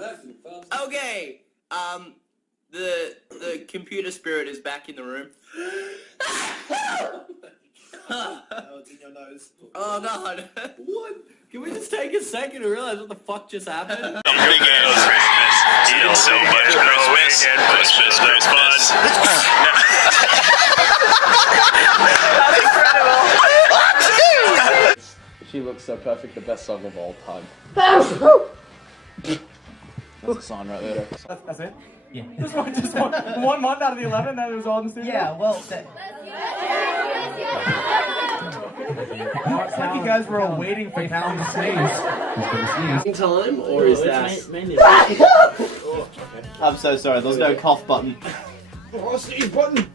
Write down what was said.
Okay, the computer spirit is back in the room. Oh, it's in your nose. Oh god. What? Can we just take a second to realize what the fuck just happened? Big ass Christmas. Eat so much Christmas. Christmas, Christmas. That's incredible. She looks so perfect, the best song of all time. That's a song right there. That's it? Yeah. Just one month out of the 11 that it was all in the studio? Yeah, well, it's like you guys were waiting for Calum to sneeze. Time, or is that? I'm so sorry, there's no cough button. Oh, sneeze button!